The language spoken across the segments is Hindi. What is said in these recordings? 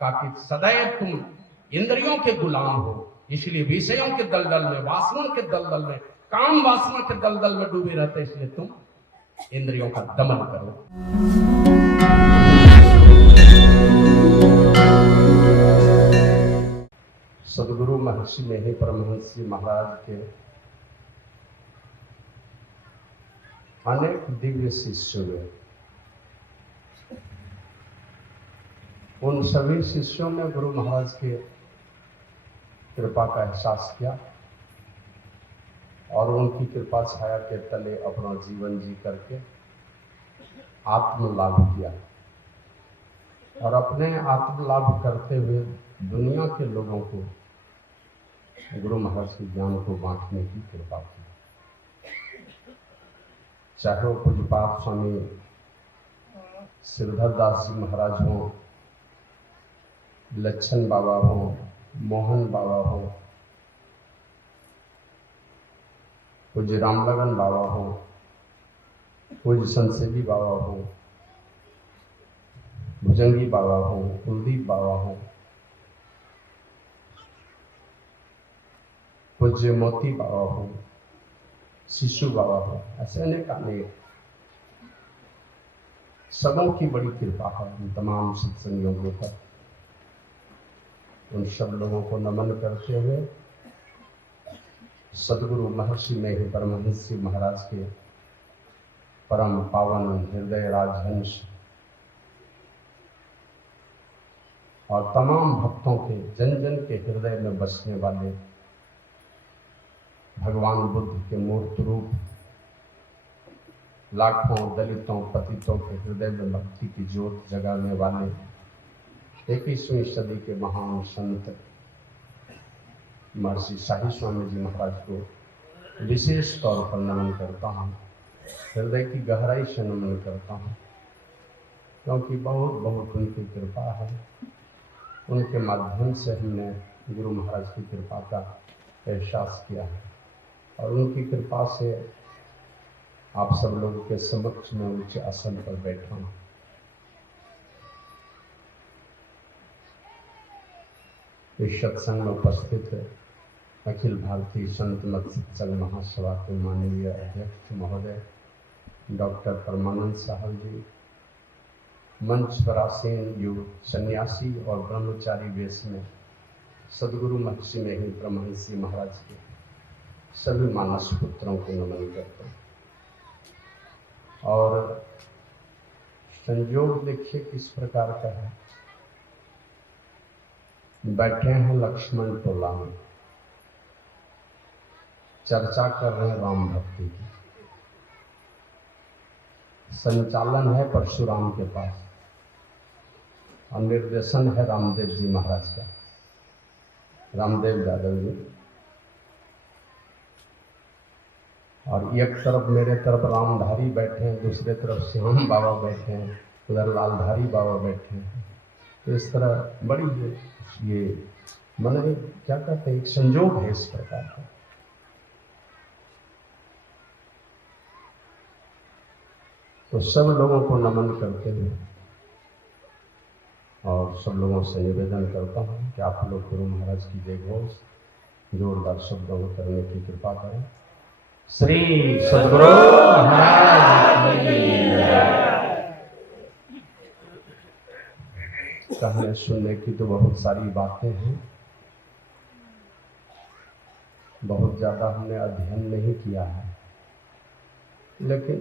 ताकि सदैव तुम इंद्रियों के गुलाम हो, इसलिए विषयों के दलदल में, वासना के दलदल में, काम वासना के दलदल में डूबे रहते, इसलिए तुम इंद्रियों का दमन करो। सदगुरु महर्षि मेहर परमहंस जी महाराज के अनेक दिव्य शिष्य हुए। उन सभी शिष्यों ने गुरु महाराज के कृपा का एहसास किया और उनकी कृपा छाया के तले अपना जीवन जी करके आत्म लाभ किया और अपने आत्म लाभ करते हुए दुनिया के लोगों को गुरु महाराज के ज्ञान को बांटने की कृपा की। चाहे वो पूज्यपाद स्वामी श्रीधर दास जी महाराज हों, लच्छन बाबा हो, मोहन बाबा हो, पूज्य रामलगन बाबा हो, पूज्य संसेवी बाबा हो, भुजंगी बाबा हो, कुलदीप बाबा हो, पूज्य मोती बाबा हो, शिशु बाबा हो, ऐसे अनेक सबों की बड़ी कृपा है इन तमाम सत्संगियों पर। उन सब लोगों को नमन करते हुए सदगुरु महर्षि मेहर परमहंस जी महाराज के परम पावन हृदय राजहंस और तमाम भक्तों के जन जन के हृदय में बसने वाले भगवान बुद्ध के मूर्त रूप, लाखों दलितों पतितों के हृदय में भक्ति की ज्योत जगाने वाले 21वीं सदी के महान संत महर्षि शाही स्वामी जी महाराज को विशेष तौर पर नमन करता हूँ, हृदय की गहराई से नमन करता हूँ, क्योंकि बहुत बहुत उनकी कृपा है। उनके माध्यम से हमने गुरु महाराज की कृपा का एहसास किया है और उनकी कृपा से आप सब लोगों के समक्ष में उच्च आसन पर बैठा हूँ। इस सत्संग में उपस्थित है अखिल भारतीय संत मत सत्संग महासभा के माननीय अध्यक्ष महोदय डॉक्टर परमानंद साहब जी, मंच पर आसीन युग सन्यासी और ब्रह्मचारी वेश में सदगुरु महर्षि मेहर परमहंस जी महाराज के सभी मानस पुत्रों को नमन करते हैं। और संयोग देखिए किस प्रकार का है। बैठे हैं लक्ष्मण टोला में, चर्चा कर रहे हैं राम भक्ति की, संचालन है परशुराम के पास और निर्देशन है रामदेव जी महाराज का, रामदेव यादव जी। और एक तरफ मेरे तरफ रामधारी बैठे हैं, दूसरे तरफ श्याम बाबा बैठे हैं, उधर लालधारी बाबा बैठे हैं। तो इस तरह बड़ी ये मन क्या कहते हैं, एक संजोग है इस प्रकार का। तो सब लोगों को नमन करते हुए और सब लोगों से निवेदन करता हूँ कि आप लोग गुरु महाराज की जय घोष जोरदार शब्दों को करने की कृपा करें। श्री सद्गुरु महाराज की जय। कहने सुनने की तो बहुत सारी बातें हैं, बहुत ज़्यादा हमने अध्ययन नहीं किया है, लेकिन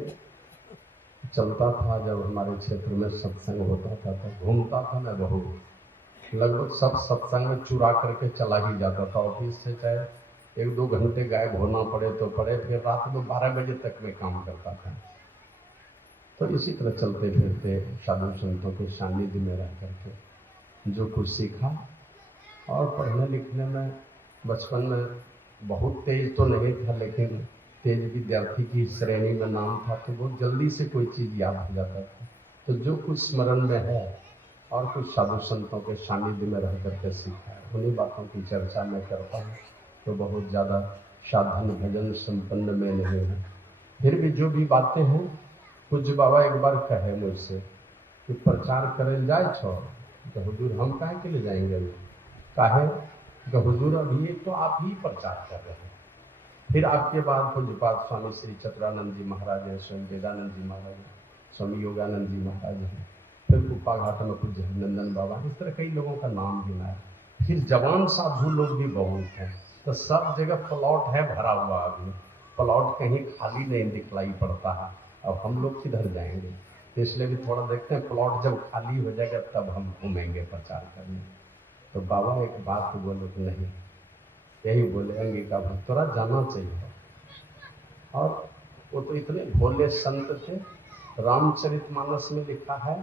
चलता था जब हमारे क्षेत्र में सत्संग होता था तो घूमता था मैं बहुत, लगभग सब सत्संग में चुरा करके चला ही जाता था। ऑफिस से चाहे 1-2 घंटे गायब होना पड़े तो पड़े, फिर रात में 12 बजे तक मैं काम करता था। तो इसी तरह चलते फिरते साधु संतों के सानिध्य में रह करके जो कुछ सीखा, और पढ़ने लिखने में बचपन में बहुत तेज तो नहीं था, लेकिन तेज विद्यार्थी की श्रेणी में नाम था, तो बहुत जल्दी से कोई चीज़ याद हो जाता था। तो जो कुछ स्मरण में है और कुछ साधु संतों के सानिध्य में रह करके सीखा है, उन्हीं बातों की चर्चा मैं करता हूँ। तो बहुत ज़्यादा साधन भजन संपन्न में नहीं है, फिर भी जो भी बातें हैं, पूज्य बाबा एक बार कहे मुझसे कि प्रचार करे जाए छो, तो हुजूर हम काहे के लिए जाएंगे अभी? काहे? तो हुजूर अभी तो आप ही प्रचार कर रहे हैं। फिर आपके बाद पूज्यपाद स्वामी श्री चतुरानंद जी महाराज हैं, स्वयं वेदानंद जी महाराज हैं, स्वामी योगानंद जी महाराज हैं, फिर कुप्पा घाट में पूज्य नंदन बाबा, इस तरह कई लोगों का नाम गिना है। फिर जवान साधु लोग भी बहुत हैं। तो सब जगह प्लॉट है भरा हुआ, अभी प्लॉट कहीं खाली नहीं दिखलाई पड़ता है। अब हम लोग किधर जाएंगे? तो इसलिए भी थोड़ा देखते हैं, प्लॉट जब खाली हो जाएगा तब हम घूमेंगे प्रचार करने। तो बाबा एक बात बोलो कि नहीं, यही बोले अंगिका भक्त थोड़ा जाना चाहिए। और वो तो इतने भोले संत थे। रामचरितमानस में लिखा है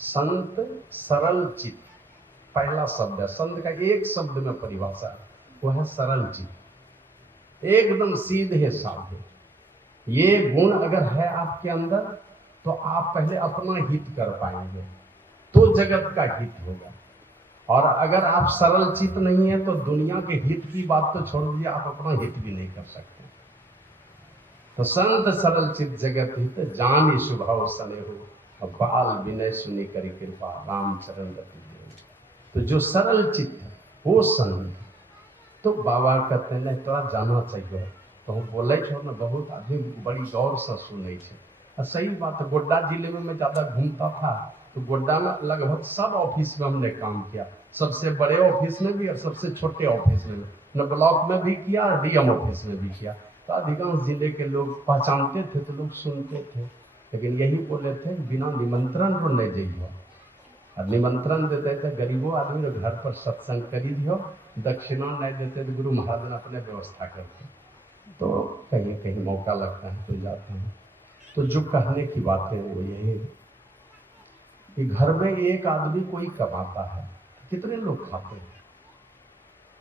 संत सरल चित्त, पहला शब्द है संत का, एक शब्द में परिभाषा है, वो है सरल चित्त, एकदम सीधे साधे। ये गुण अगर है आपके अंदर तो आप पहले अपना हित कर पाएंगे, तो जगत का हित होगा। और अगर आप सरल चित्त नहीं है तो दुनिया के हित की बात तो छोड़ दीजिए, आप अपना हित भी नहीं कर सकते। तो संत सरल चित्त जगत हित, जान स्वभाव सने हो, बाल विनय सुनी करी कृपा, राम चरण रति। तो जो सरल चित्त है वो संत। तो बाबा कहते हैं थोड़ा जाना चाहिए। तो हम बोले छो ना, बहुत आदमी बड़ी गौर से सुने छे। सही बात है। गोड्डा जिले में मैं ज़्यादा घूमता था, तो गोड्डा में लगभग सब ऑफिस में हमने काम किया, सबसे बड़े ऑफिस में भी और सबसे छोटे ऑफिस में भी, न ब्लॉक में भी किया और डीएम ऑफिस में भी किया। तो अधिकांश जिले के लोग पहचानते थे तो लोग सुनते थे, लेकिन यही बोले थे बिना निमंत्रण को नहीं जाइए। और निमंत्रण देते थे गरीबों आदमी घर पर सत्संग करी दियो, दक्षिणा नहीं देते तो गुरु महाराज ने अपने व्यवस्था करते। तो कहीं कहीं मौका लगता है तो जाते हैं। तो जो कहने की बातें वो यही है कि घर में एक आदमी कोई कमाता है, कितने लोग खाते हैं?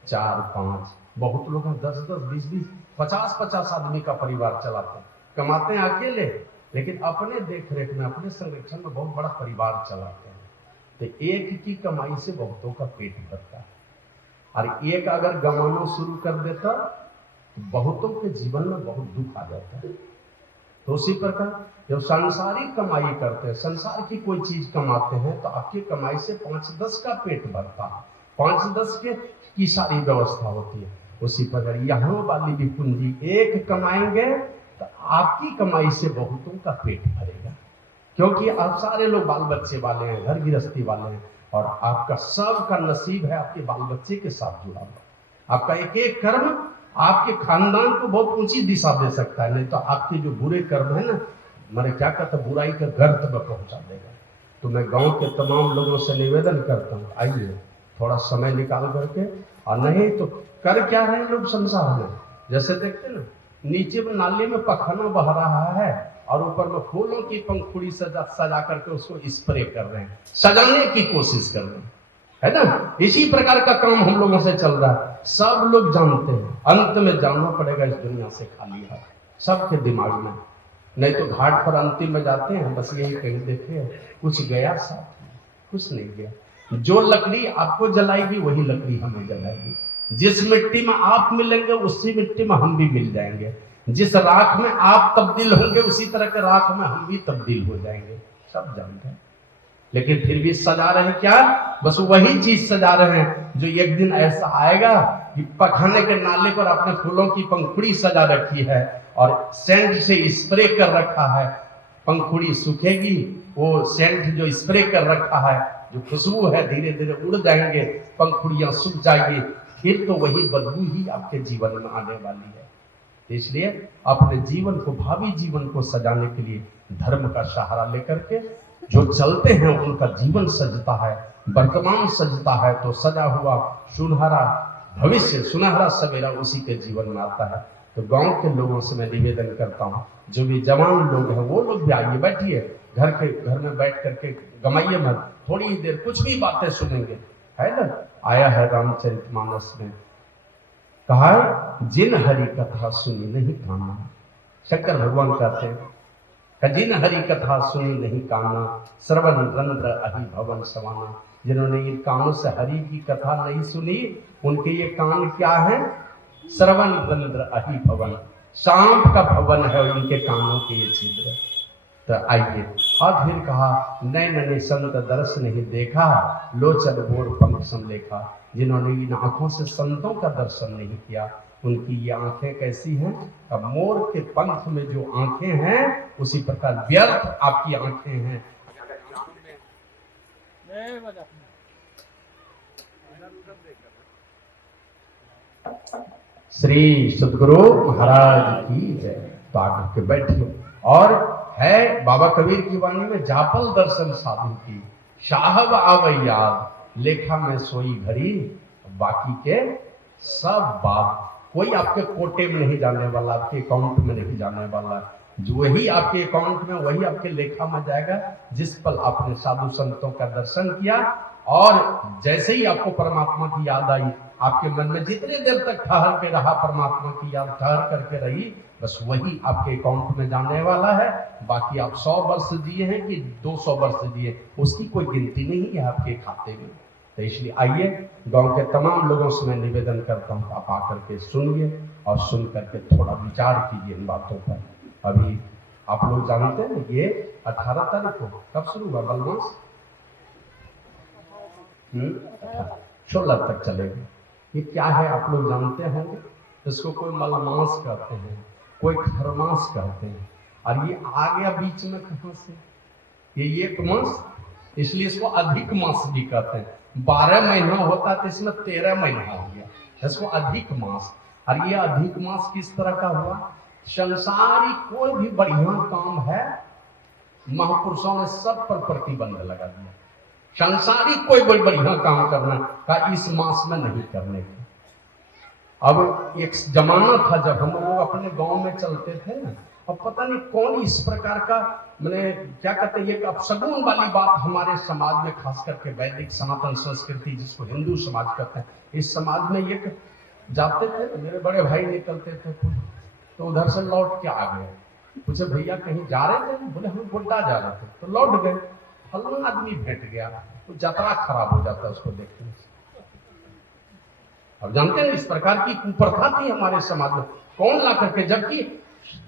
4, 5, बहुत लोग हैं 10, 20, 50, 50 आदमी का परिवार चलाते हैं। कमाते हैं अकेले, लेकिन अपने देख रेख में, अपने संरक्षण में बहुत बड़ा परिवार चलाते हैं। तो एक की कमाई से बहुतों का पेट भरता है, और एक अगर गंवाना शुरू कर देता तो बहुतों के जीवन में बहुत दुख आ जाता है। तो उसी प्रकार जब सांसारिक कमाई करते हैं, संसार की कोई चीज कमाते हैं, तो आपकी कमाई से 5-10 का पेट भरता है, 5-10 की सारी व्यवस्था होती है। उसी प्रकार यहाँ वाली भी पूंजी एक कमाएंगे तो आपकी कमाई से बहुतों का पेट भरेगा, क्योंकि आप सारे लोग बाल बच्चे वाले हैं, घर गृहस्थी वाले हैं, और आपका सबका नसीब है आपके बाल बच्चे के साथ जुड़ा हुआ। आपका एक एक कर्म आपके खानदान को बहुत ऊंची दिशा दे सकता है, नहीं तो आपके जो बुरे कर्म है ना, मैंने क्या कहता, बुराई का गर्त में पहुंचा देगा। तो मैं गांव के तमाम लोगों से निवेदन करता हूँ, आइए थोड़ा समय निकाल करके, और नहीं तो कर क्या रहे हैं लोग संसार में, जैसे देखते ना नीचे में नाली में पखाना बह रहा है और ऊपर में फूलों की पंखुड़ी सजा करके उसको स्प्रे कर रहे हैं, सजाने की कोशिश कर रहे हैं, है ना। इसी प्रकार का काम हम लोगों से चल रहा है। सब लोग जानते हैं अंत में जाना पड़ेगा इस दुनिया से खाली हाथ, सबके दिमाग में। नहीं तो घाट पर अंतिम में जाते हैं बस यही कहीं देखे कुछ गया साथ में, कुछ नहीं गया। जो लकड़ी आपको जलाएगी वही लकड़ी हमें जलाएगी। जिस मिट्टी में आप मिलेंगे उसी मिट्टी में हम भी मिल जाएंगे। जिस राख में आप तब्दील होंगे उसी तरह के राख में हम भी तब्दील हो जाएंगे, सब जानते हैं। लेकिन फिर भी सजा रहे हैं क्या? बस वही चीज सजा रहे हैं जो एक दिन ऐसा आएगा कि पखाने के नाले पर अपने फूलों की पंखुड़ी सजा रखी है और सेंट से स्प्रे कर रखा है, पंखुड़ी सूखेगी, वो सेंट जो स्प्रे कर रखा है, जो खुशबू है, धीरे धीरे उड़ जाएंगे, पंखुड़ियां सूख जाएंगी, फिर तो वही बदबू ही आपके जीवन में आने वाली है। इसलिए अपने जीवन को, भावी जीवन को सजाने के लिए धर्म का सहारा लेकर के जो चलते हैं उनका जीवन सजता है, वर्तमान सजता है, तो सजा हुआ सुनहरा भविष्य, सुनहरा सवेरा उसी के जीवन में आता है। तो गांव के लोगों से मैं निवेदन करता हूँ, जो भी जवान लोग हैं वो लोग भी आइए, बैठिए घर में बैठ करके गमाइए मत, थोड़ी ही देर कुछ भी बातें सुनेंगे, है ना। आया है रामचरितमानस में, कहा जिन हरि कथा सुनी नहीं काना, शंकर भगवान कहते हैं जिन हरि कथा सुनी नहीं काना, श्रवण रंध्र अहि भवन समाना। जिन्होंने इन कानों से हरि की कथा नहीं सुनी, उनके ये कान क्या है? श्रवण रंध्र अहि भवन, सांप का भवन है इनके कानों के ये छिद्र। तो आइए और फिर कहा नैन ने संत दर्श नहीं देखा, लोचन मोर पंख समलेखा। जिन्होंने इन आंखों से संतों का दर्शन नहीं किया, उनकी ये आंखें कैसी हैं? अब मोर के पंख में जो आंखें हैं, उसी प्रकार व्यर्थ आपकी आंखें हैं। श्री सदगुरु महाराज की जय। तो आकर के बैठिए। और है बाबा कबीर की वाणी में, जापल दर्शन साधु की, साहब आवे याद, लेखा में सोई घड़ी, बाकी के सब बात। कोई आपके कोटे में नहीं जाने वाला, आपके अकाउंट में नहीं जाने वाला। जो वही आपके अकाउंट में, वही आपके लेखा में जाएगा जिस पल आपने साधु संतों का दर्शन किया। और जैसे ही आपको परमात्मा की याद आई, आपके मन में जितनी देर तक ठहर के रहा परमात्मा की याद ठहर करके रही, बस वही आपके अकाउंट में जाने वाला है। बाकी आप 100 वर्ष जिए हैं कि 200 वर्ष जिए, उसकी कोई गिनती नहीं है आपके खाते में। तो इसलिए आइए, गांव के तमाम लोगों से मैं निवेदन करता हूँ, आप आकर के सुनिए और सुन करके थोड़ा विचार कीजिए इन बातों पर। अभी आप लोग जानते हैं ये 18 तारीख को कब शुरू हुआ बलमास? 16 तक चलेगा। ये क्या है आप लोग जानते होंगे? इसको कोई मलमास कहते हैं, कोई खरमास कहते हैं। और ये आ गया बीच में कहां से? ये एक मास, इसलिए इसको अधिक मास भी कहते हैं। 12 महीना होता तो इसमें 13 महीना हो गया, इसको अधिक मास। और ये अधिक मास किस तरह का हुआ? संसारी कोई भी बढ़िया काम है, महापुरुषों ने सब पर प्रतिबंध लगा दिया। संसारी कोई बड़ी बढ़िया काम करना का इस मास में नहीं करने का। अब एक जमाना था जब हम लोग अपने गांव में चलते थे ना, और पता नहीं कौन इस प्रकार का, मैंने क्या कहते हैं, ये अपशगुन वाली बात हमारे समाज में, खास करके वैदिक सनातन संस्कृति जिसको हिंदू समाज कहते हैं, इस समाज में ये जाते थे। मेरे बड़े भाई निकलते थे तो उधर से लौट के आ गए, पूछे भैया कहीं जा रहे थे? बोले हम गोड्डा जा रहे थे। तो लौट गए, फलाना आदमी भेंट गया, तो यात्रा खराब हो जाता है उसको देखने से। अब जानते हैं इस प्रकार की कुप्रथा थी हमारे समाज में। कौन ला करके, जबकि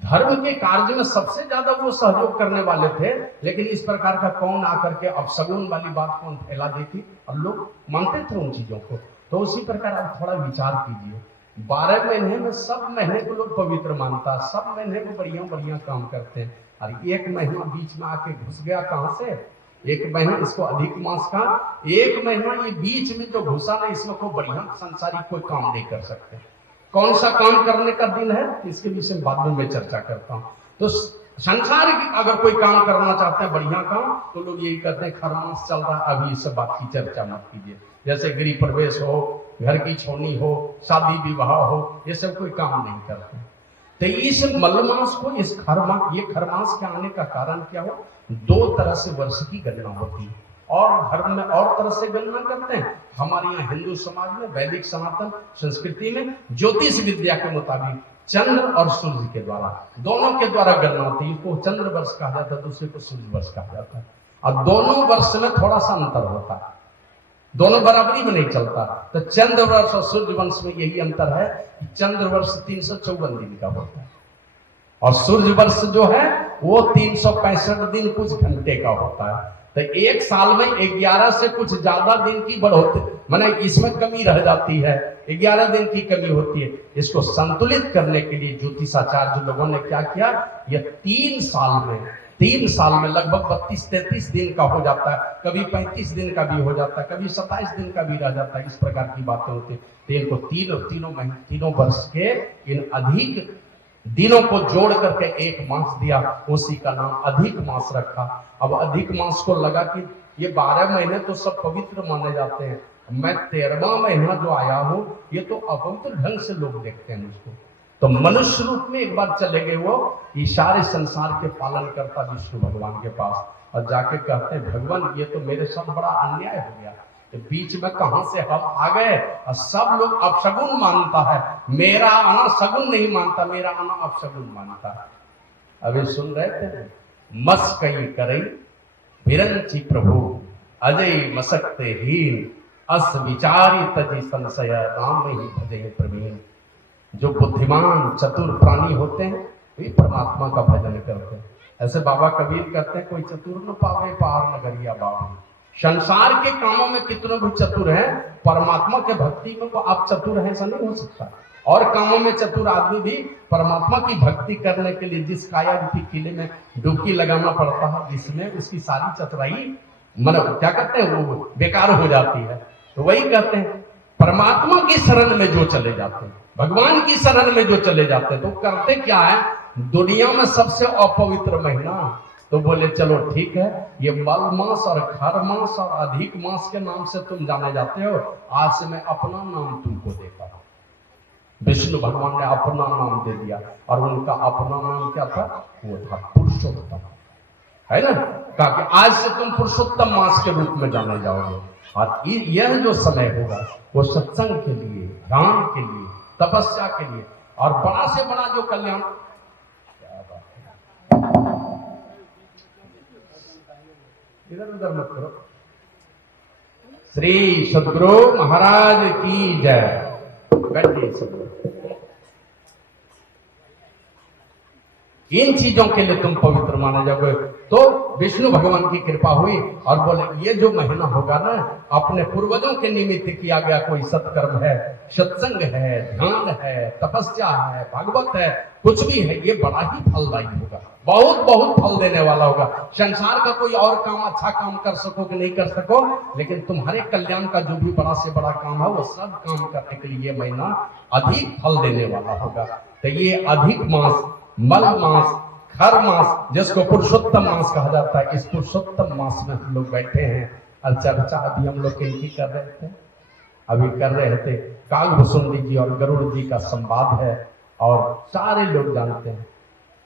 धर्म के कार्य में सबसे ज्यादा वो सहयोग करने वाले थे, लेकिन इस प्रकार का कौन आकर के अपशगुन वाली बात कौन फैला दी थी, और लोग मानते थे उन चीजों को। तो उसी प्रकार आप थोड़ा विचार कीजिए। 12 महीने में सब महीने को लोग पवित्र मानता, सब महीने को बढ़िया बढ़िया काम करते हैं, और एक महीना बीच में आके घुस गया। कहां से? एक महीना, इसको अधिक मास का एक महीना ये बीच में जो घुसा ना, इसमें कोई बढ़िया संसारी कोई काम नहीं कर सकते। कौन सा काम करने का दिन है इसके विषय में बाद में मैं चर्चा करता हूँ। तो संसार की अगर कोई काम करना चाहते हैं बढ़िया काम, तो लोग यही कहते हैं खरमास चल रहा है, अभी इस बात की चर्चा मत कीजिए। जैसे गृह प्रवेश हो, घर की छौनी हो, शादी विवाह हो, ये सब कोई काम नहीं करते। तो इस मलमास को, इस खरमास, ये खरमास के आने का कारण क्या हो? 2 तरह से वर्ष की गणना होती है, और धर्म में और तरह से गणना करते हैं। हमारे यहाँ हिंदू समाज में, वैदिक सनातन संस्कृति में ज्योतिष विद्या के मुताबिक चंद्र और सूर्य के द्वारा, दोनों के द्वारा गणना होती है। इसको चंद्र वर्ष कहा जाता है, दूसरे को सूर्य वर्ष कहा जाता है। और दोनों वर्ष में थोड़ा सा अंतर होता है, दोनों बराबरी में नहीं चलता। तो चंद्र वर्ष और सूर्य वंश में यही अंतर है कि चंद्र वर्ष 354 दिन का होता है, और सूर्य वर्ष जो है वो 365 दिन कुछ घंटे का होता है। तो एक साल में 11 से कुछ ज्यादा दिन की बढ़ोतरी, माने इसमें कमी रह जाती है, 11 दिन की कमी होती है। इसको संतुलित करने के लिए ज्योतिषाचार्य लोगों ने क्या किया, ये 3 साल में लगभग 32-33 दिन का हो जाता है, कभी 35 दिन का भी हो जाता है, कभी 27 दिन का भी रह जाता है। इस प्रकार की बातें होती है। तो इनको तीनों वर्ष के इन अधिक दिनों को जोड़ करके एक मास दिया, उसी का नाम अधिक मास रखा। अब अधिक मास को लगा कि ये 12 महीने तो सब पवित्र माने जाते हैं, मैं 13वां महीना जो आया हूं ये तो अपवित्र ढंग से लोग देखते हैं मुझको। तो मनुष्य रूप में एक बार चले गए वो इशारे संसार के पालन करता विष्णु भगवान के पास, और जाके कहते हैं भगवान ये तो मेरे साथ बड़ा अन्याय हो गया, बीच में कहां से हम आ गए, और सब लोग अपशगुन मानता है, मेरा आना सगुन नहीं मानता, मेरा आना अपशगुन मानता है। अभी सुन रहे थे, मस कई करई विरंची प्रभु, अजय मसकते हीन, अस विचारी तजी संशय, राम ही भजे प्रवीण। जो बुद्धिमान चतुर प्राणी होते हैं वे परमात्मा का भजन करते हैं। ऐसे बाबा कबीर कहते हैं, कोई चतुर न पावे पार नगरिया बाबू। संसार के कामों में कितने भी चतुर हैं, परमात्मा के भक्ति में वो आप चतुर हैं ऐसा नहीं हो सकता। और कामों में चतुर आदमी भी परमात्मा की भक्ति करने के लिए जिस काया रूपी किले में डुबकी लगाना पड़ता है, जिसमें उसकी सारी चतुराई मतलब क्या कहते हैं वो बेकार हो जाती है। तो वही कहते हैं परमात्मा की शरण में जो चले जाते हैं, भगवान की शरण में जो चले जाते हैं, तो करते क्या है, दुनिया में सबसे अपवित्र महीना, तो बोले चलो ठीक है, ये मल मास और खर मास और अधिक मास के नाम से तुम जाने जाते हो, आज से मैं अपना नाम तुमको देता हूं। विष्णु भगवान ने अपना नाम दे दिया, और उनका अपना नाम क्या था, वो था पुरुषोत्तम, है ना। कहा कि आज से तुम पुरुषोत्तम मास के रूप में जाने जाओगे। और यह जो समय होगा वो सत्संग के लिए, ध्यान के लिए, तपस्या के लिए, और बड़ा से बड़ा जो कल्याण, इधर उधर मत करो। श्री सद्गुरु महाराज की जय। बैठिए सब। इन चीजों के लिए तुम पवित्र माने जाओगे। तो विष्णु भगवान की कृपा हुई और बोले ये जो महीना होगा ना, अपने पूर्वजों के निमित्त किया गया कोई सत्कर्म है, सत्संग है, ध्यान है, तपस्या है, भागवत है, कुछ भी है, ये बड़ा ही फलदायी होगा, बहुत बहुत फल देने वाला होगा। संसार का कोई और काम अच्छा काम कर सको कि नहीं कर सको, लेकिन तुम्हारे कल्याण का जो भी बड़ा से बड़ा काम है वो सब काम करने के लिए ये महीना अधिक फल देने वाला होगा। तो ये अधिक मास, मल मास, खर मास, जिसको पुरुषोत्तम मास कहा जाता है, इस पुरुषोत्तम मास में हम लोग बैठे हैं और चर्चा अभी हम लोग किनकी कर रहे थे, अभी कर रहे थे कालभूषुंडी जी और गरुड़ जी का संवाद है। और सारे लोग जानते हैं,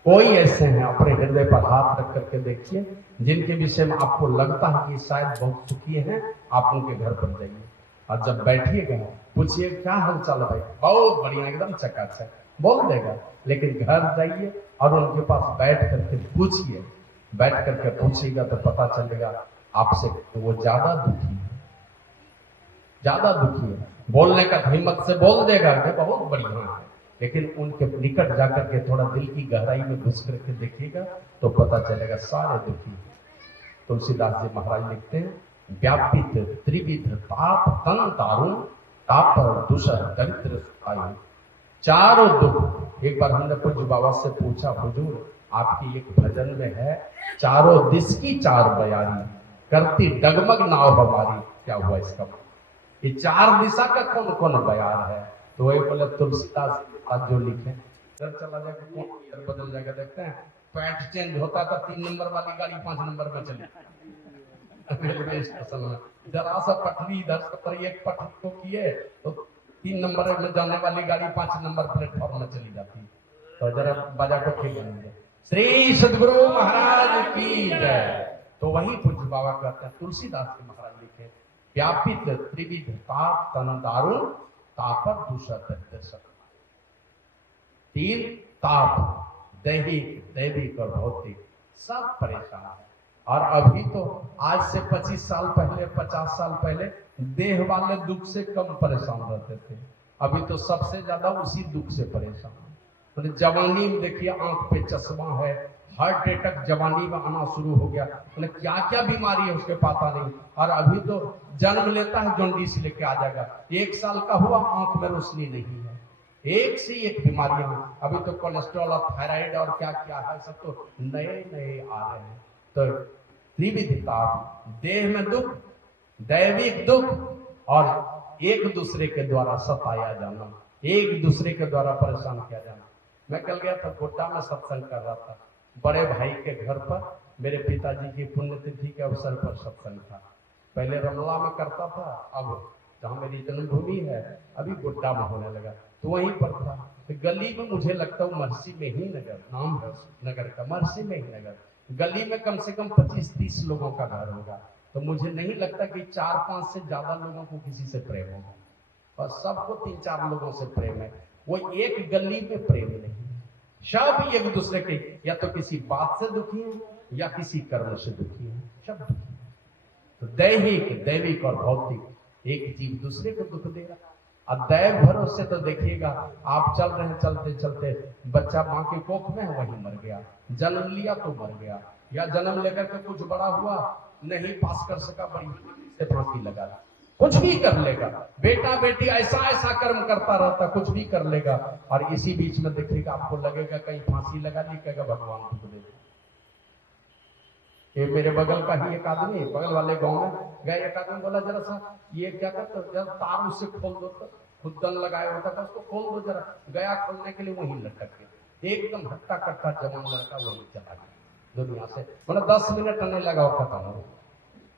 कोई ऐसे हैं अपने हृदय पर हाथ रख करके देखिए जिनके विषय में आपको लगता है कि शायद बहुत सुखी हैं, आप उनके घर पर जाइए और जब बैठिएगा पूछिए क्या हाल चाल है भाई, बहुत बढ़िया, एकदम चकाचक, बोल देगा। लेकिन घर जाइए और उनके पास बैठ करके पूछिए, बैठ करके पूछिएगा तो पता चलेगा आपसे तो वो ज्यादा दुखी है, ज्यादा दुखी है। बोलने का हिम्मत से बोल देगा कि बहुत बढ़िया है, लेकिन उनके निकट जाकर के थोड़ा दिल की गहराई में घुस करके देखिएगा तो पता चलेगा सारे दुखी है। तुलसीदास जी महाराज लिखते हैं, व्यापित त्रिविध ताप तन दारुण, ताप दुषह दरिद्र आयु। चारों दुख, एक बार हमने पूज्य बाबा से पूछा, हुजूर आपकी एक भजन में है, चारों दिश की चार बयारी, करती डगमग नाव हमारी, क्या हुआ इसका? ये चार दिशा का कौन कौन बयार है? तो वही बोले तुलसीदास आज जो लिखे, इधर चला जाएगा इधर बदल जाएगा, देखते हैं पैंट चेंज होता था, 3 नंबर वाली गाड़ी 5 नंबर में चली, रेलवे स्टेशन में जरा सा पटरी इधर पर एक पटरी को किए तो 3 नंबर में जाने वाली गाड़ी 5 नंबर प्लेटफॉर्म में चली जाती। तो जरा बाजा को ठीक बनेंगे। श्री सद्गुरु महाराज की जय। तो वही पूज्य बाबा कहते हैं, तुलसीदास जी महाराज लिखे, व्यापित त्रिविध ताप तन दारुण, ताप दुषह दरिद्र। 3 ताप, दैहिक, दैविक और भौतिक, सब परेशान है। और अभी तो आज से 25 साल पहले, 50 साल पहले देह वाले दुख से कम परेशान रहते थे, अभी तो सबसे ज्यादा उसी दुख से परेशान है। तो जवानी में देखिए आंख पे चश्मा है, हार्ट अटैक जवानी में आना शुरू हो गया, मतलब क्या क्या बीमारी है उसके पता नहीं। और अभी तो जन्म लेता है जॉन्डिस लेके आ जाएगा, 1 साल का हुआ आंख में रोशनी नहीं है, एक से एक बीमारियां। अभी तो कोलेस्ट्रॉल और थायराइड और क्या क्या है, सब तो नए नए आ रहे हैं। तो त्रिविध ताप, देह में दुख, दैविक दुख और एक दूसरे के द्वारा सताया जाना, एक दूसरे के द्वारा परेशान किया जाना। मैं कल गया था गोड्डा में, सत्संग कर रहा था, बड़े भाई के घर पर, मेरे पिताजी की पुण्यतिथि के अवसर पर सत्संग था। पहले रमला में करता था, अब जहाँ मेरी जन्मभूमि है अभी गोड्डा में होने लगा, तो वहीं पर था। तो गली में मुझे लगता है महर्षि में ही नगर नाम है नगर का, महर्षि में ही नगर, गली में कम से कम 25-30 लोगों का घर होगा। तो मुझे नहीं लगता कि 4-5 से ज्यादा लोगों को किसी से प्रेम होगा, और सबको 3-4 लोगों से प्रेम है। वो एक गली में प्रेम नहीं है, सब एक दूसरे के या तो किसी बात से दुखी है या किसी कर्म से दुखी है, सब दुखी है। तो दैहिक, दैविक और भौतिक, एक जीव दूसरे को दुख दे रहा, और दैव भरोसे तो देखिएगा, आप चल रहे हैं, चलते चलते बच्चा माँ की कोख में वहीं मर गया, जन्म लिया तो मर गया, या जन्म लेकर के कुछ बड़ा हुआ, नहीं पास कर सका, बड़ी से फांसी लगा दी। कुछ भी कर लेगा, बेटा बेटी ऐसा ऐसा कर्म करता रहता, कुछ भी कर लेगा। और इसी बीच में देखिएगा आपको लगेगा कहीं फांसी लगा दी, कहेगा भगवान को दे। ये मेरे बगल का ही एक आदमी, बगल वाले गांव में गए, एक आदमी बोला जरा सा ये क्या करता, जरा तार उससे खोल दो, खुदन लगाया होता था उसको खोल दो जरा, गया खोलने के लिए वहीं लटक के, एकदम हट्टा कट्टा जवान लड़का वहीं चला गया दुनिया से, मतलब 10 मिनट नहीं लगा और खत्म हो।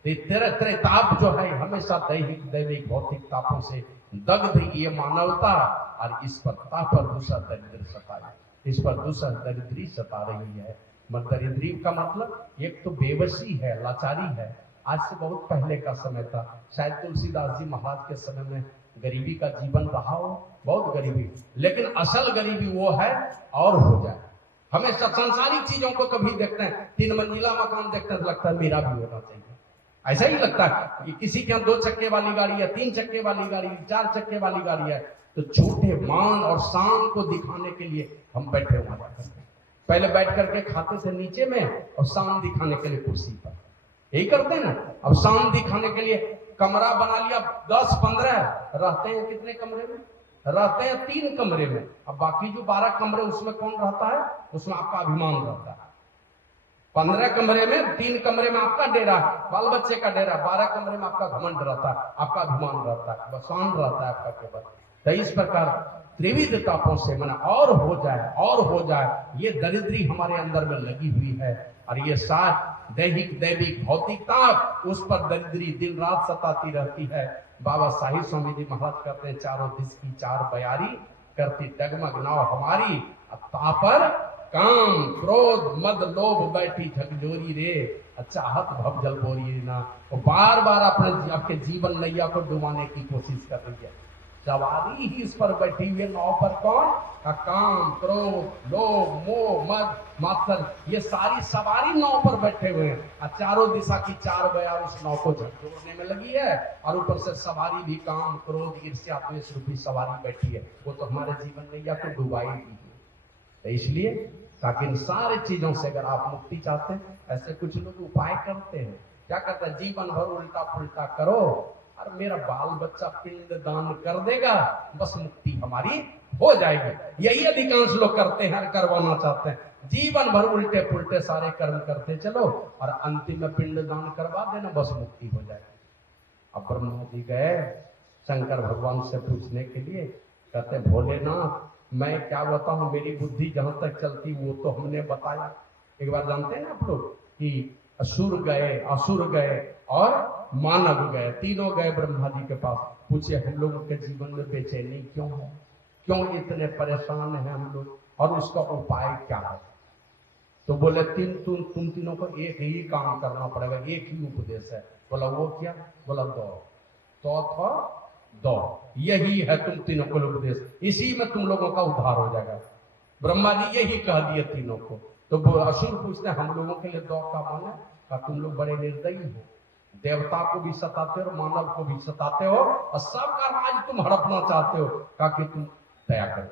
तेरे तेरे ताप जो है हमेशा दैहिक दैविक भौतिक तापों से दग्ध ये मानवता, और इस पर ताप पर दूसरा दरिद्र सता, इस पर दूसरा दरिद्री सता रही है। दरिद्री का मतलब एक तो बेबसी है, लाचारी है। आज से बहुत पहले का समय था, शायद तुलसीदास जी महाराज के समय में गरीबी का जीवन रहा हो, बहुत गरीबी, लेकिन असल गरीबी वो है और हो जाए। हमेशा सांसारिक चीजों को कभी देखते हैं, 3 मंजिला मकान देखते हैं, लगता है मेरा भी होना चाहिए, ऐसा ही लगता है कि किसी के यहाँ 2 चक्के वाली गाड़ी है, 3 चक्के वाली गाड़ी, 4 चक्के वाली गाड़ी है, तो झूठे मान और शान को दिखाने के लिए हम बैठे हुए हैं। पहले बैठ करके खाते थे नीचे में, और शान दिखाने के लिए कुर्सी पर, यही करते हैं ना। अब शान दिखाने के लिए कमरा बना लिया, 10-15 रहते हैं, कितने कमरे में रहते हैं? 3 कमरे में। अब बाकी जो 12 कमरे उसमें कौन रहता है? उसमें आपका अभिमान रहता है। 15 कमरे में 3 कमरे में आपका डेरा, बाल बच्चे का डेरा, 12 कमरे में आपका घमंड रहता है, आपका अभिमान रहता है, बसान रहता है आपका केवल। तो इस प्रकार त्रिविध तापों से मना और हो जाए, ये दरिद्री हमारे अंदर में लगी हुई है। और ये साथ दैहिक दैविक भौतिक ताप, उस पर दरिद्री दिन रात सताती रहती है। बाबा साहिब स्वामी जी महाराज कहते हैं, चारों दिश की 4 बयारी करती डगमग नाव हमारी, तापर काम क्रोध मद लोभ बैठी झकझोरी रे, चाहत भव जल बोरी ना। वो बार बार आपके जीवन नैया को डुबाने की कोशिश कर रही है। सवारी ही इस पर बैठी हुई है, नाव पर कौन? का काम क्रोध लोभ मोह मद मात्सर, ये सारी सवारी नाव पर बैठे हुए हैं, और चारों दिशा की 4 बयार उस नाव को झकझोरने में लगी है। और ऊपर से सवारी भी काम क्रोध ईर्ष्या द्वेष रूपी सवारी बैठी है, वो तो हमारे जीवन नैया को डुबाएगी। तो इसलिए ताकि इन सारे चीजों से अगर आप मुक्ति चाहते हैं, ऐसे कुछ लोग उपाय करते हैं, क्या करते हैं? जीवन भर उल्टा पुल्टा करो और मेरा बाल बच्चा पिंड दान कर देगा, बस मुक्ति हमारी हो जाएगी। यही अधिकांश लोग करते हैं, करवाना चाहते हैं। जीवन भर उल्टे पुल्टे सारे कर्म करते चलो और अंतिम में पिंड दान करवा देना, बस मुक्ति हो जाएगी। अब ब्रह्मा जी गए शंकर भगवान से पूछने के लिए, कहते भोलेनाथ मैं क्या बताऊं, मेरी बुद्धि जहां तक चलती वो तो हमने बताया। एक बार जानते हैं ना आप लोग कि असुर गए और मानव गए, तीनों गए ब्रह्मा जी के पास, पूछे हम लोगों के जीवन में बेचैनी क्यों है, क्यों इतने परेशान हैं हम लोग, और उसका उपाय क्या है? तो बोले तुम तीनों को एक ही काम करना पड़ेगा, एक ही उपदेश है। बोला वो क्या? बोला दो, यही है तुम तीनों को उपदेश, इसी में तुम लोगों का उद्धार हो जाएगा। ब्रह्मा जी यही कह दिए तीनों को। तो असुर पूछते हम लोगों के लिए दो का माने? का तुम लोग बड़े निर्दयी हो, देवता को भी सताते हो, मानव को भी सताते हो, और सबका राज तुम हड़पना चाहते हो। का कि तुम दया करो,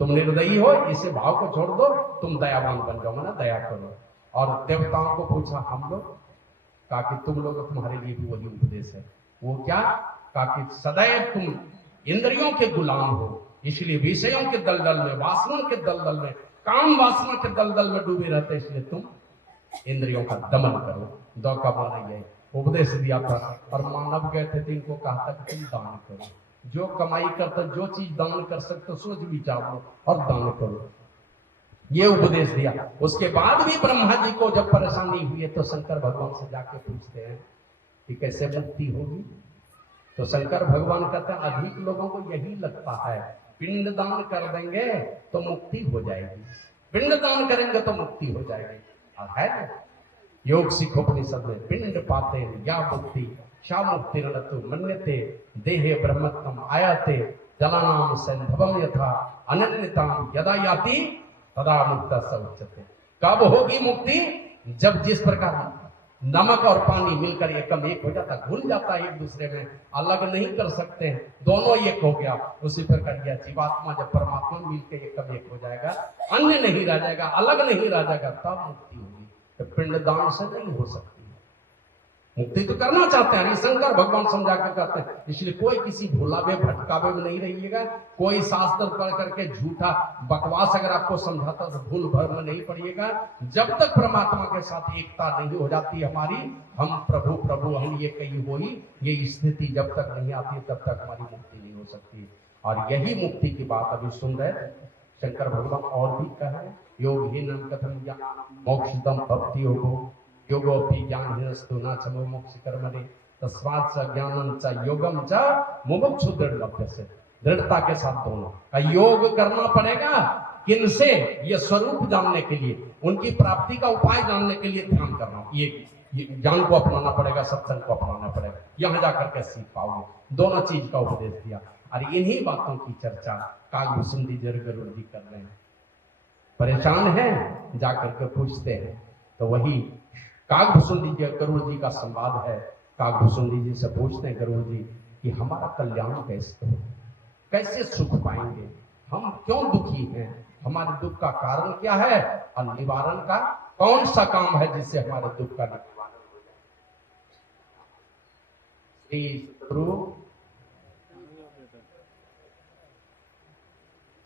तुम निर्दयी हो, इसे भाव को छोड़ दो, तुम दयावान बन जाओ, ना दया करो। और देवताओं को पूछा हम लोग, का कि तुम लोग तुम्हारे लिए भी वही उपदेश है। वो क्या? का कि सदैव तुम इंद्रियों के गुलाम हो, इसलिए विषयों के दलदल में, वासना के दलदल में, काम वासना के दलदल में डूबे रहते, इसलिए तुम इंद्रियों का दमन करो। दो का माना ये उपदेश दिया था। और मानव गए थे तो इनको कहा था कि तुम दान करो, जो कमाई करते, जो चीज दान कर सकते सोच विचार लो और दान करो, ये उपदेश दिया। उसके बाद भी ब्रह्मा जी को जब परेशानी हुई है तो शंकर भगवान से जाके पूछते हैं कि कैसे मुक्ति होगी। तो शंकर भगवान कहते हैं अधिक लोगों को यही लगता है पिंड दान कर देंगे तो मुक्ति हो जाएगी, पिंड दान करेंगे तो मुक्ति हो जाएगी। और है योग सिखोपनिषद में पिंड पाते या मुक्ति शा मुक्ति मन्यते देहे ब्रह्मत्वम आयाते जलानाम संभवम यथा अनन्यताम यदा याति तदा मुक्ता स उच्यते। कब होगी मुक्ति? जब जिस प्रकार नमक और पानी मिलकर एकम एक हो जाता, घुल जाता है एक दूसरे में, अलग नहीं कर सकते हैं, दोनों एक हो गया। उसी प्रकार यह जीवात्मा जब परमात्मा मिलकर एकम एक हो जाएगा, अन्य नहीं रह जाएगा, अलग नहीं रह जाएगा, तब मुक्ति होगी। तो पिंडदान से नहीं हो सकती। मुक्ति तो करना चाहते हैं, शंकर भगवान समझा के कहते हैं। इसलिए कोई किसी भुलावे भटकावे में नहीं रहिएगा। कोई शास्त्र पढ़ करके झूठा बकवास अगर आपको समझाता तो भूल भर में नहीं पड़िएगा। जब तक परमात्मा के साथ एकता नहीं हो जाती हमारी, हम प्रभु प्रभु हम ये कही हुई, ये स्थिति जब तक नहीं आती तब तक हमारी मुक्ति नहीं हो सकती। और यही मुक्ति की बात अभी सुन रहे शंकर भगवान और भी कहे, योग ही नम कथम ज्ञान मोक्षदम भक्ति योगो योगोपि ज्ञानहीनस्तु न चमो मोक्ष कर्मणि तस्मात् च ज्ञानं च योगम च मुमुक्षु दृढ़ दृढ़ता के साथ दोनों का योग करना पड़ेगा। किनसे? ये स्वरूप जानने के लिए, उनकी प्राप्ति का उपाय जानने के लिए ध्यान करना, ये ज्ञान को अपनाना पड़ेगा, सत्संग को अपनाना पड़ेगा, यहाँ जाकर के सीख पाओगे। दोनों चीज का उपदेश दिया और इन्हीं बातों की चर्चा कागभूषण जी गरुड़ जी कर रहे हैं। परेशान हैं, जाकर के पूछते हैं, तो वही कागभूषण जी गरुड़ जी का संवाद है। कागभूषण जी से पूछते हैं गरुड़ जी कि हमारा कल्याण कैसे हो, कैसे सुख पाएंगे, हम क्यों दुखी हैं, हमारे दुख का कारण क्या है और निवारण का कौन सा काम है जिससे हमारे दुख का निवारण हो जाए।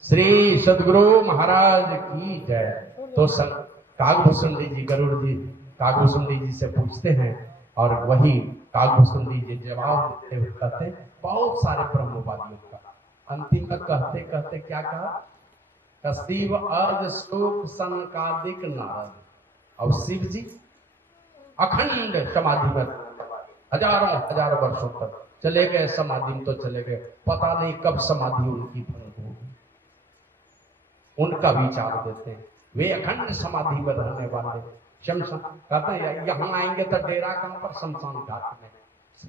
श्री सद्गुरु महाराज की जय। तो कागभूषण जी गरुड़ जी कागभूषण जी से पूछते हैं और वही कागभूषण जी जवाब देते हुए कहते हैं बहुत सारे ब्रह्मवादियों का। अंतिम में कहते कहते क्या कहा, शिव अर्ध शोक सनकादिक नारद। और शिव जी अखंड समाधि में हजारों वर्षों तक चले गए, समाधि में तो चले गए, पता नहीं कब समाधि उनकी भंग होगी। उनका विचार देते हैं, वे अखंड समाधि में रहने वाले शमशान कहते हैं यहाँ आएंगे तो डेरा कहाँ पर, शमशान घाट में।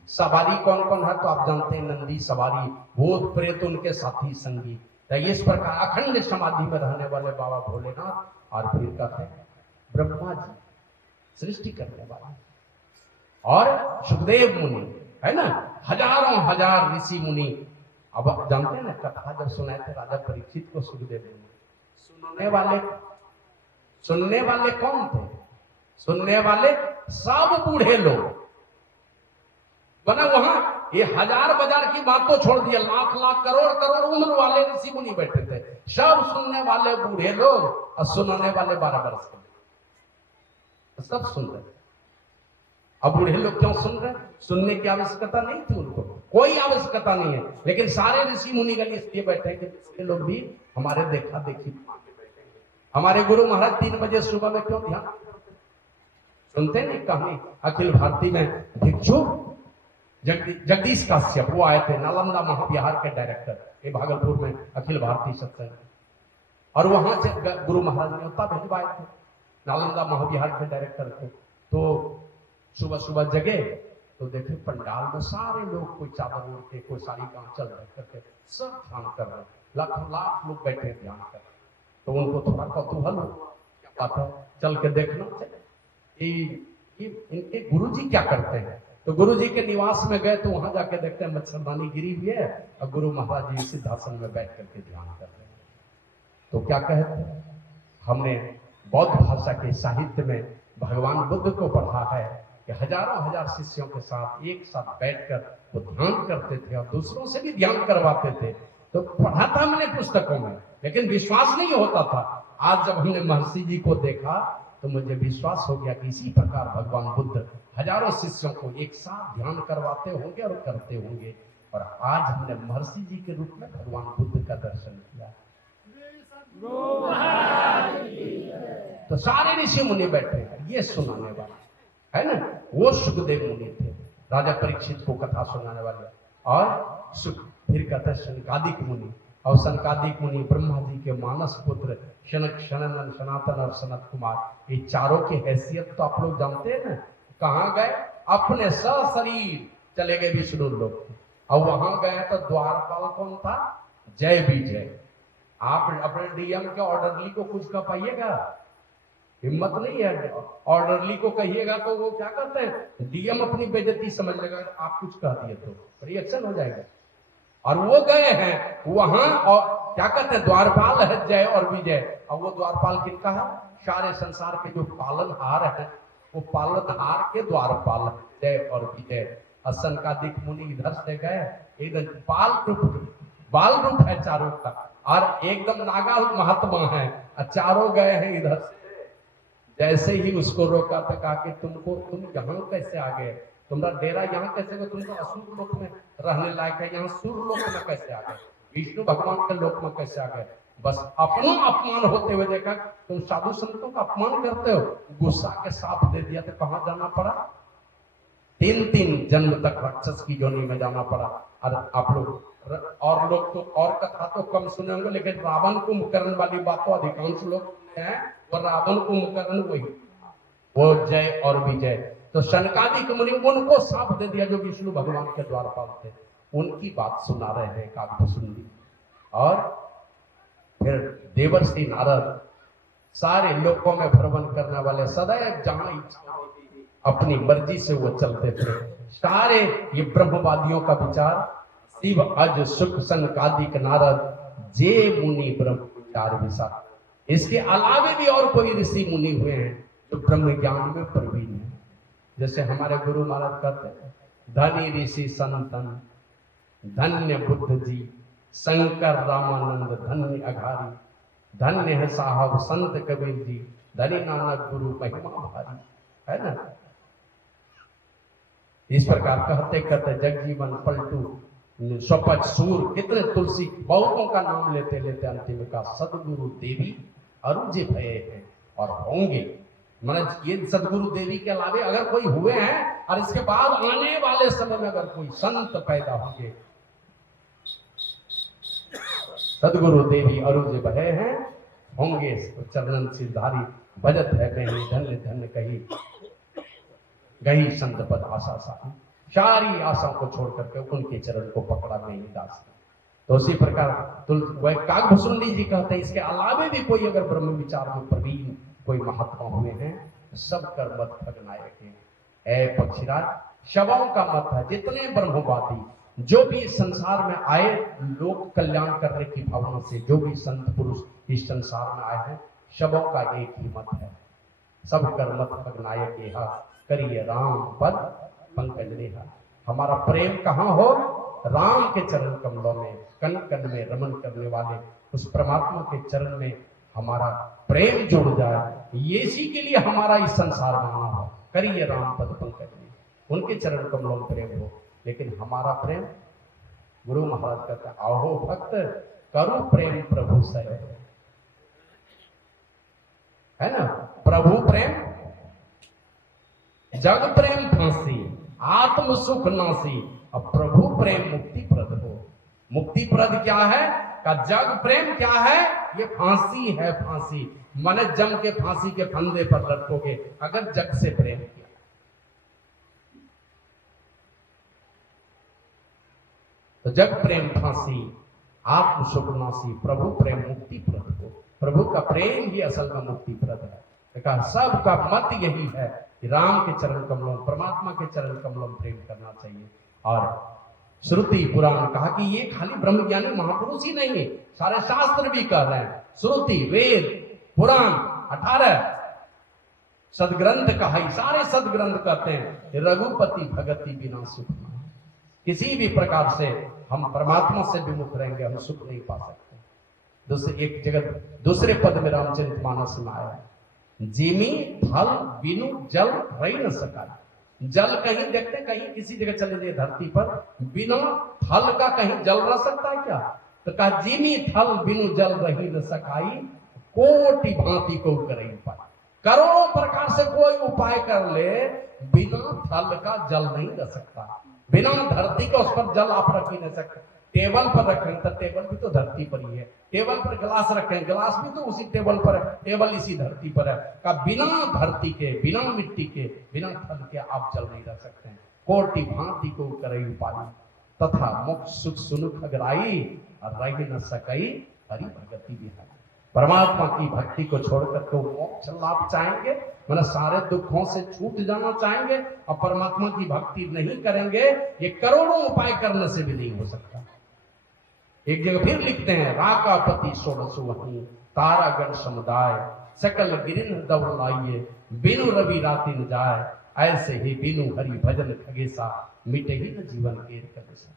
सवारी कौन कौन है तो आप जानते हैं, नंदी सवारी, भूत प्रेत उनके साथी संगी। तो इस प्रकार अखंड समाधि में रहने वाले बाबा भोलेनाथ। और फिर कहते हैं ब्रह्मा जी सृष्टि करने वाले, और सुखदेव मुनि है ना, हजारों हजार ऋषि मुनि। अब आप जानते हैं ना, कथा जब सुनाए थे राजा परीक्षित को सुखदेव मुनि, सुनने वाले कौन थे? सुनने वाले सब बूढ़े लोग बना। वहां ये हजार बाजार की बात तो छोड़ दिया, लाख लाख करोड़ करोड़ उम्र वाले ऋषि मुनि बैठे थे, सब सुनने वाले बूढ़े लोग और सुनाने वाले 12 वर्ष के, सब सुन रहे। अब बूढ़े लोग क्यों सुन रहे? सुनने की आवश्यकता नहीं थी उनको, कोई आवश्यकता नहीं है, लेकिन सारे ऋषि मुनि गण इसलिए बैठे कि लोग भी हमारे देखा देखी। हमारे गुरु महाराज 3 बजे सुबह में क्यों ध्यान सुनते नहीं? कहानी अखिल भारती में भिक्षु जगदीश काश्यप वो आए थे, नालंदा महाविहार के डायरेक्टर, ये भागलपुर में अखिल भारतीय सत्संग, और वहां से गुरु महाराज ने उत्तर भिजवाए थे, नालंदा महाविहार के डायरेक्टर थे। तो सुबह सुबह जगे तो देखे पंडाल में सारे लोग, कोई चादर ओढ़ के, कोई साड़ी का चल रहे करके, सब ध्यान कर रहे, लाखों लाख लोग बैठे ध्यान कर रहे। तो उनको थोड़ा कौतूहल हो, क्या बात है, चल के देखना चाहिए इनके गुरुजी क्या करते हैं। तो गुरुजी के निवास में गए तो वहां जाके देखते हैं मच्छरदानी गिरी हुई है और गुरु महाराज जी सिद्धासन में बैठ करके ध्यान कर रहे हैं। तो क्या कहते हैं, हमने बौद्ध भाषा के साहित्य में भगवान बुद्ध को पढ़ा है कि हजारों हजार शिष्यों के साथ एक साथ बैठकर वो ध्यान करते थे और दूसरों से भी ध्यान करवाते थे। तो पढ़ा था हमने पुस्तकों में, लेकिन विश्वास नहीं होता था। आज जब हमने महर्षि जी को देखा तो मुझे विश्वास हो गया कि इसी प्रकार भगवान बुद्ध हजारों शिष्यों को एक साथ ध्यान करवाते होंगे और करते होंगे। और आज हमने महर्षि जी के रूप में भगवान बुद्ध का दर्शन किया। तो सारे ऋषि मुनि बैठे हैं, ये सुनाने वाले है ना, वो सुखदेव मुनि थे, राजा परीक्षित को कथा सुनाने वाले। और फिर कहते सनकादिक मुनि, और सनकादिक मुनि ब्रह्मा जी के मानस पुत्र शनक, शनन, सनातन और सनत कुमार। ये चारों की हैसियत तो आप लोग जानते हैं ना। कहाँ गए? अपने सशरीर चले गए विष्णु लोक, और वहां गए तो द्वारपाल कौन था? जय विजय। आप अपने डीएम के ऑर्डरली को कुछ कह पाइएगा? हिम्मत नहीं है। ऑर्डरली को कहिएगा तो वो क्या करते हैं, डीएम अपनी बेइज्जती समझ लेगा, आप कुछ कह दिए तो रिएक्शन हो जाएगा। और वो गए हैं वहां, और क्या कहते हैं, द्वारपाल है जय और विजय। और वो द्वारपाल किनका है, सारे संसार के जो पालनहार है, वो पालनहार के द्वारपाल जय और विजय। असन का दिख मुनि इधर से गए, एकदम बाल रूप है चारों का, और एकदम नागा महात्मा है, चारों गए हैं इधर से। जैसे ही उसको रोका था, कहा कि तुम यहाँ कैसे आ गए, तुम्हारा डेरा यहाँ कैसे गए, तुम तो असुर लोक में रहने लायक है, यहाँ सुर लोक में कैसे आ गए, विष्णु भगवान के लोक में कैसे आ गए। बस अपना अपमान होते हुए देखा, तुम साधु संतों का अपमान करते हो, गुस्सा के साथ दे दिया। तो कहां जाना पड़ा, 3 जन्म तक राक्षस की योनि में जाना पड़ा। और आप लोग और लोग तो और कथा तो कम सुने होंगे, लेकिन रावण कुंभकर्ण वाली बात तो अधिकांश लोग हैं। वो रावण कुंभकर्ण वही, वो जय और विजय। तो शनकादिक मुनि उनको साफ दे दिया जो विष्णु भगवान के द्वारपाल थे, उनकी बात सुना रहे हैं काकभूषुंडी। और फिर देवर्षि नारद सारे लोकों में भ्रमण करने वाले, सदैव जहां इच्छा अपनी मर्जी से वो चलते थे। सारे ये ब्रह्मवादियों का विचार, शिव अज सुख सनकादिक नारद जे मुनि ब्रह्म विचार विचार। इसके अलावे भी और कोई ऋषि मुनि हुए हैं जो ब्रह्म ज्ञान में प्रवीण है। जैसे हमारे गुरु महाराज कहते हैं, धनी ऋषि संतन धन्य बुद्ध जी, शंकर रामानंद धन्य अघारी, धन्य है साहब संत कबीर जी, धनी नानक गुरु महिमा भारी, है ना। इस प्रकार कहते कहते जगजीवन पलटू स्वपच सूर, कितने तुलसी बहुतों का नाम लेते लेते अंतिम का सदगुरु देवी अरुजे भये हैं और होंगे। मतलब ये सदगुरु देवी के अलावे अगर कोई हुए हैं, और इसके बाद आने वाले समय में अगर कोई संत पैदा होंगे, सदगुरु देवी अरुजे भये हैं होंगे, चरणन सिरधारी भजत है मैं धन्य धन्य कही गही संत पद आशा सारी। सारी आशाओं को छोड़ करके उनके चरण को पकड़ा मैं ही दास। तो उसी प्रकार काकभूषुंडी जी कहते हैं, इसके अलावे भी कोई अगर ब्रह्म विचार में प्रवीण कोई महात्मा हुए हैं, सब कर मत फगनायक हैं। ऐ पक्षीराज, शवों का मत है, जितने ब्रह्मवादी जो भी संसार में आए लोक कल्याण करने की भावना से, जो भी संत पुरुष इस संसार में आए हैं, शवों का एक ही मत है, सब कर मत फगनायक यह करिए राम पद पंकज रेहा। हमारा प्रेम कहाँ हो, राम के चरण कमलों में, कण कण में रमन करने वाले उस परमात्मा के चरण में हमारा प्रेम जुड़ जाए, ये इसी के लिए हमारा इस संसार में आना हो। करिए राम पद पंकज, उनके चरण कमलों में प्रेम हो। लेकिन हमारा प्रेम, गुरु महाराज कहते हैं, आहो भक्त करो प्रेम प्रभु से, है ना। प्रभु प्रेम जग प्रेम फांसी, आत्म सुख नासी। अब प्रभु प्रेम मुक्ति प्रद हो। मुक्ति प्रद क्या है, का जग प्रेम क्या है, ये फांसी है। फांसी माने जम के फांसी के फंदे पर लटकोगे अगर जग से प्रेम किया। तो जग प्रेम फांसी, आत्म सुख नासी, प्रभु प्रेम मुक्ति प्रद हो। प्रभु का प्रेम ही असल में मुक्ति प्रद है। कहा सबका मत यही है कि राम के चरण कमलों, परमात्मा के चरण कमलों में प्रेम करना चाहिए। और श्रुति पुराण कहा कि ये खाली ब्रह्मज्ञानी महापुरुष ही नहीं है, सारे शास्त्र भी कह रहे हैं। श्रुति वेद पुराण 18 सदग्रंथ कहा, सारे सदग्रंथ कहते हैं रघुपति भगति बिना सुख नहीं। किसी भी प्रकार से हम परमात्मा से विमुख रहेंगे, हम सुख नहीं पा सकते। दूसरे एक जगह दूसरे पद में रामचरितमानस में आया, जिमी फल बिनु जल रही न सका। जल कहीं देखते, कहीं किसी जगह चले जाइए धरती पर, बिना फल का कहीं जल रह सकता है क्या? तो कहा जिमी फल बिनु जल रही न सकाई, कोटि भांति को करे उपाय। करोड़ों प्रकार से कोई उपाय कर ले, बिना फल का जल नहीं रह सकता। बिना धरती का उस पर जल आप रख ही नहीं सकते। टेबल पर रखें तो टेबल भी तो धरती पर ही है, टेबल पर गिलास रखें, गिलास भी तो उसी टेबल पर है, टेबल इसी धरती पर है। का बिना धरती के, बिना मिट्टी के, बिना फल के आप जल नहीं रख सकते हैं। कोटि भांति को करे उपाय, तथा मुख सुख सुनुख अगराई, और रह न सकई हरि भगति बिहारी। परमात्मा की भक्ति को छोड़कर तो मोक्ष लाभ चाहेंगे, मतलब सारे दुखों से छूट जाना चाहेंगे और परमात्मा की भक्ति नहीं करेंगे, ये करोड़ों उपाय करने से भी नहीं हो सकता। एक जगह फिर लिखते हैं, राका पति षोडश वहीं तारा गण समुदाय सकल गिरिन दौड़ लाइए बिनु रवि राति न जाए, ऐसे ही बिनु हरि भजन खगेसा मिटे ही न जीवन के कलेसा।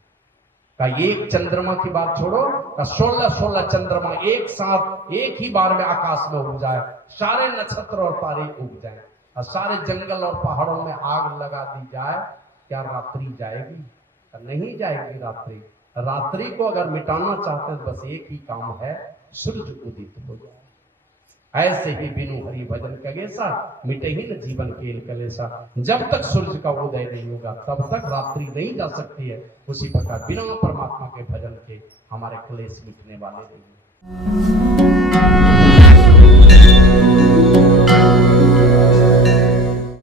का एक चंद्रमा की बात छोड़ो, का 16 चंद्रमा एक साथ एक ही बार में आकाश में उग जाए, सारे नक्षत्र और तारे उग जाए और सारे जंगल और पहाड़ों में आग लगा दी जाए, क्या रात्रि जाएगी? नहीं जाएगी रात्रि। रात्रि को अगर मिटाना चाहते हैं बस एक ही काम है, सूरज उदित हो जाए। ऐसे ही बिनु हरि भजन कगेसा मिटे ही न जीवन केल कलेसा। जब तक सूरज का उदय नहीं होगा तब तक रात्रि नहीं जा सकती है। उसी प्रकार बिना परमात्मा के भजन के हमारे क्लेश मिटने वाले नहीं।